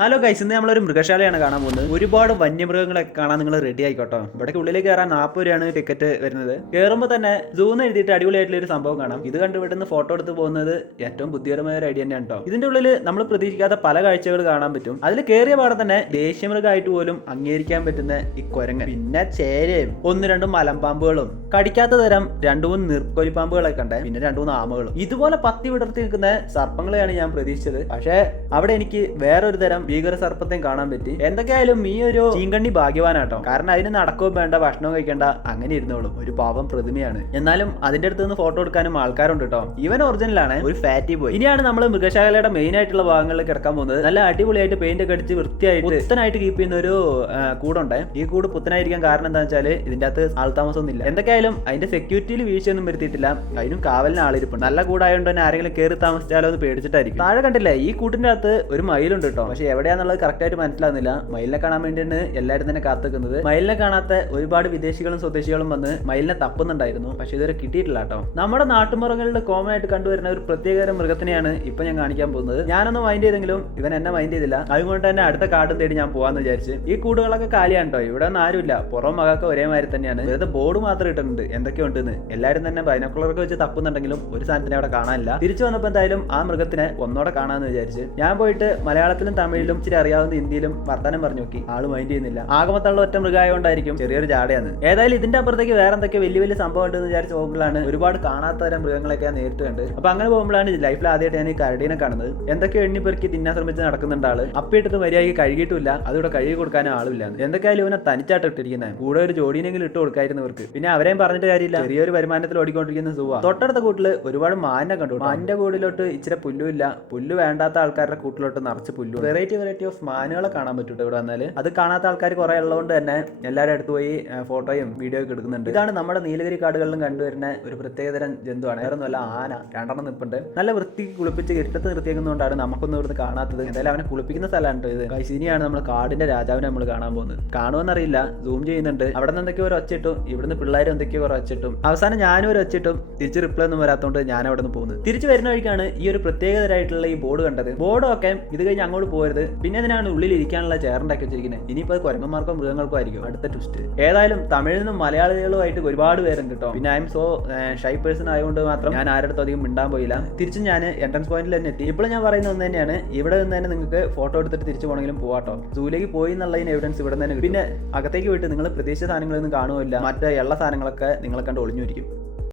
Hello guys, ഇന്ന് നമ്മളൊരു മൃഗശാലയാണ് കാണാൻ പോകുന്നത്. ഒരുപാട് വന്യമൃഗങ്ങളൊക്കെ കാണാൻ നിങ്ങൾ റെഡി ആയിക്കോട്ടോ. ഇവിടേക്ക് ഉള്ളിലേക്ക് കയറാൻ 40 രൂപയാണ് ടിക്കറ്റ് വരുന്നത്. കയറുമ്പോൾ തന്നെ സൂന്ന് എഴുതിയിട്ട് അടിപൊളിയായിട്ടുള്ള ഒരു സംഭവം കാണാം. ഇത് കണ്ട് ഇവിടുന്ന് ഫോട്ടോ എടുത്ത് പോകുന്നത് ഏറ്റവും ബുദ്ധിപരമായ ഒരു ഐഡിയ തന്നെയാണ് കേട്ടോ. ഇതിന്റെ ഉള്ളിൽ നമ്മൾ പ്രതീക്ഷിക്കാത്ത പല കാഴ്ചകൾ കാണാൻ പറ്റും. അതിൽ കയറിയ പാടെ തന്നെ ദേശീയമൃഗമായിട്ട് പോലും അംഗീകരിക്കാൻ പറ്റുന്ന ഈ കുരങ്ങൻ, പിന്നെ ചേരയും 1-2 മലമ്പാമ്പുകളും, കടിക്കാത്ത തരം 2-3 നീർക്കോലിപ്പാമ്പുകളൊക്കെ ഉണ്ട്, പിന്നെ 2-3 ആമകളും. ഇതുപോലെ പത്തി വിടർത്തി നിൽക്കുന്ന സർപ്പങ്ങളെയാണ് ഞാൻ പ്രതീക്ഷിച്ചത്. പക്ഷേ അവിടെ എനിക്ക് വേറൊരു തരം ഭീകര സർപ്പത്തെയും കാണാൻ പറ്റി. എന്തൊക്കെയായാലും ഈ ഒരു ചീങ്കണ്ണി ഭാഗ്യവാനാട്ടോ. കാരണം അതിന് നടക്കുകയും വേണ്ട, ഭക്ഷണവും കഴിക്കേണ്ട, അങ്ങനെ ഇരുന്നോളും. ഒരു പാവം പ്രതിമയാണ്. എന്നാലും അതിന്റെ അടുത്ത് നിന്ന് ഫോട്ടോ എടുക്കാനും ആൾക്കാരുണ്ട് കേട്ടോ. ഇവൻ ഒറിജിനലാണ്, ഒരു ഫാറ്റി ബോയ്. ഇനിയാണ് നമ്മൾ മൃഗശാലയുടെ മെയിൻ ആയിട്ടുള്ള ഭാഗങ്ങളിലേക്ക് കിടക്കാൻ പോകുന്നത്. നല്ല അടിപൊളിയായിട്ട് പെയിന്റ് ഒക്കെ അടിച്ച് വൃത്തിയായിട്ട് പുത്തനായിട്ട് കീപ്പ് ചെയ്യുന്ന ഒരു കൂടുണ്ട്. ഈ കൂട് പുത്തനായിരിക്കാൻ കാരണം എന്താണെന്ന് വെച്ചാൽ ഇതിന്റെ അകത്ത് ആൾതാമസമൊന്നും ഇല്ല. എന്തൊക്കെയായാലും അതിന്റെ സെക്യൂരിറ്റിയിൽ വീഴ്ചയൊന്നും വരുത്തിയിട്ടില്ല. അതിനും കാവലിന് ആളിരിപ്പുണ്ട്. നല്ല കൂടായതുകൊണ്ട് തന്നെ ആരെങ്കിലും കയറി താമസിച്ചാലോ എന്ന് പേടിച്ചിട്ടായിരിക്കും. താഴെ കണ്ടില്ലേ, ഈ കൂട്ടിന്റെ അകത്ത് ഒരു മയിലുണ്ട് കേട്ടോ. പക്ഷെ എവിടെയാന്നുള്ളത് കറക്റ്റ് ആയിട്ട് മനസ്സിലാവുന്നില്ല. മയിലിനെ കാണാൻ വേണ്ടിയാണ് എല്ലാവരും തന്നെ കാത്തുക്കുന്നത്. മയിലിനെ കാണാത്ത ഒരുപാട് വിദേശികളും സ്വദേശികളും വന്ന് മയിലിനെ തപ്പുന്നുണ്ടായിരുന്നു. പക്ഷെ ഇതുവരെ കിട്ടിയിട്ടില്ല കേട്ടോ. നമ്മുടെ നാട്ടുമുറങ്ങളിൽ കോമൺ ആയിട്ട് കണ്ടുവരുന്ന ഒരു പ്രത്യേക മൃഗത്തിനെയാണ് ഇപ്പൊ ഞാൻ കാണിക്കാൻ പോകുന്നത്. ഞാനൊന്ന് മൈൻഡ് ചെയ്തെങ്കിലും ഇവൻ എന്നെ മൈൻഡ് ചെയ്തില്ല. അതുകൊണ്ട് തന്നെ അടുത്ത കാടും തേടി ഞാൻ പോവാന്ന് വിചാരിച്ച്. ഈ കൂടുകളൊക്കെ കാലിയാണ് കേട്ടോ. ഇവിടെ ഒന്നും ആരുമില്ല. പുറം മകൾക്ക് ഒരേമാതിരി തന്നെയാണ്. വെറുതെ ബോർഡ് മാത്രം ഇട്ടിട്ടുണ്ട് എന്തൊക്കെയുണ്ടെന്ന്. എല്ലാവരും തന്നെ ബൈനോക്കുലറൊക്കെ വെച്ച് തപ്പുന്നുണ്ടെങ്കിലും ഒരു സാധനത്തിനെ അവിടെ കാണാനില്ല. തിരിച്ചു വന്നപ്പോൾ എന്തായാലും ആ മൃഗത്തിനെ ഒന്നോടെ കാണാന്ന് വിചാരിച്ച് ഞാൻ പോയിട്ട് മലയാളത്തിലും തമിഴിലും ഇച്ചിരി അറിയാവുന്ന ഹിന്ദിയിലും വർത്താനം പറഞ്ഞു നോക്കി. ആള് മൈൻഡ് ചെയ്യുന്നില്ല. ആകമത്തുള്ള ഒറ്റ മൃഗമായതുകൊണ്ടായിരിക്കും ചെറിയൊരു ജാടയാണ്. ഏതായാലും ഇതിന്റെ അപ്പുറത്തേക്ക് വേറെ എന്തൊക്കെ വലിയ വലിയ സംഭവം ഉണ്ടെന്ന് വിചാരിച്ച് പോകുമ്പോഴാണ് ഒരുപാട് കാണാത്ത തരം മൃഗങ്ങളൊക്കെ ഞാൻ നേരിട്ട് കണ്ട്. അപ്പൊ അങ്ങനെ പോകുമ്പോഴാണ് ലൈഫിൽ ആദ്യമായിട്ട് ഞാൻ ഈ കരടീനെ കാണുന്നത്. എന്തൊക്കെ എണ്ണിപ്പെറുക്കി തിന്നാൻ ശ്രമിച്ച് നടക്കുന്നുണ്ട് ആള്. അപ്പിട്ടിട്ട് മര്യാദയ്ക്ക് കഴുകിയിട്ടില്ല. അതിവിടെ കഴുകി കൊടുക്കാനും ആളില്ല. എന്തൊക്കെയായാലും ഇവനെ തനിച്ചാട്ട് ഇട്ടിരിക്കുന്നത്. കൂടെ ഒരു ജോഡിനെങ്കിലും ഇട്ട് കൊടുക്കായിരുന്നു ഇവർക്ക്. പിന്നെ അവരെയും പറഞ്ഞിട്ട് കാര്യമില്ല. ചെറിയൊരു വരുമാനത്തിൽ ഓടിക്കൊണ്ടിരിക്കുന്ന സുഖ. തൊട്ടടുത്ത കൂട്ടില് ഒരുപാട് മാനിനെ കണ്ടു. മാനിന്റെ കൂടിലോട്ട് ഇച്ചിരി പുല്ലുമില്ല. പുല്ല് വേണ്ടാത്ത ആൾക്കാരുടെ കൂട്ടിലോട്ട് നിറച്ച് പുല്ലു. വെറൈറ്റി ഓഫ് മാനുകളെ കാണാൻ പറ്റൂട്ടോ ഇവിടെ വന്നാൽ. അത് കാണാത്ത ആൾക്കാർ കുറെ ഉള്ളതുകൊണ്ട് തന്നെ എല്ലാവരും അടുത്ത് പോയി ഫോട്ടോയും വീഡിയോ ഒക്കെ എടുക്കുന്നുണ്ട്. ഇതാണ് നമ്മുടെ നീലഗിരി കാടുകളിലും കണ്ടുവരുന്ന ഒരു പ്രത്യേകതരം ജന്തുവാണ്. വേറെ ഒന്നുമല്ല, ആന 2 നിൽപ്പുണ്ട്. നല്ല വൃത്തിക്ക് കുളിപ്പിച്ച് ഇരുട്ടത്ത് നിർത്തിയേക്കുന്നതുകൊണ്ടാണ് നമുക്കൊന്നും ഇവിടുന്ന് കാണാത്തത്. എന്തായാലും അവനെ കുളിപ്പിക്കുന്ന സ്ഥലമാണ് ഇത്. ഇനിയാണ് നമ്മൾ കാടിന്റെ രാജാവിനെ നമ്മൾ കാണാൻ പോകുന്നത്. കാണുമെന്നറിയില്ല, സൂം ചെയ്യുന്നുണ്ട്. അവിടെ നിന്ന് എന്തൊക്കെയോ ഒരു ഒച്ചിട്ടും ഇവിടുന്ന് പിള്ളേരും എന്തൊക്കെയോ ഒരു ഒച്ചിട്ടും അവസാനം ഞാനും ഒരു ഒച്ചിട്ടും തിരിച്ച് റിപ്ലൈ ഒന്നും വരാത്തതുകൊണ്ട് ഞാൻ അവിടെ നിന്ന് പോകുന്നത്. തിരിച്ചു വരുന്ന വഴിക്കാണ് ഈ ഒരു പ്രത്യേകതരായിട്ടുള്ള ഈ ബോർഡ് കണ്ടത്. ബോർഡൊക്കെ ഇത് കഴിഞ്ഞ് അങ്ങോട്ട് പോരുത്. പിന്നെ ഇതിനാണ് ഉള്ളിൽ ഇരിക്കാനുള്ള ചെയറുണ്ടാക്കി വെച്ചിരിക്കുന്നത്. ഇനിയിപ്പോൾ അത് കുരങ്ങന്മാർക്കോ മൃഗങ്ങൾക്കോ ആയിരിക്കും അടുത്ത ട്വിസ്റ്റ്. ഏതായാലും തമിഴിൽ നിന്നും മലയാളികളുമായിട്ട് ഒരുപാട് പേരുണ്ട് കേട്ടോ. പിന്നെ I M so shy person ആയതുകൊണ്ട് മാത്രം ഞാൻ ആരുടെ അധികം മിണ്ടാൻ പോയില്ല. തിരിച്ചും ഞാൻ എൻട്രൻസ് പോയിന്റിൽ തന്നെ എത്തി. ഇപ്പോൾ ഞാൻ പറയുന്ന ഒന്ന് തന്നെയാണ്, ഇവിടെ നിന്ന് തന്നെ നിങ്ങൾക്ക് ഫോട്ടോ എടുത്തിട്ട് തിരിച്ചു പോകണമെങ്കിലും പോവാട്ടോ. സൂലേക്ക് പോയി എന്നുള്ളതിന് എവിഡൻസ് ഇവിടെ തന്നെ. പിന്നെ അകത്തേക്ക് പോയിട്ട് നിങ്ങൾ പ്രതീക്ഷിച്ച സാധനങ്ങളൊന്നും കാണുമില്ല. മറ്റേ ഉള്ള സാധനങ്ങളൊക്കെ നിങ്ങളെ കണ്ട് ഒളിഞ്ഞിരിക്കും.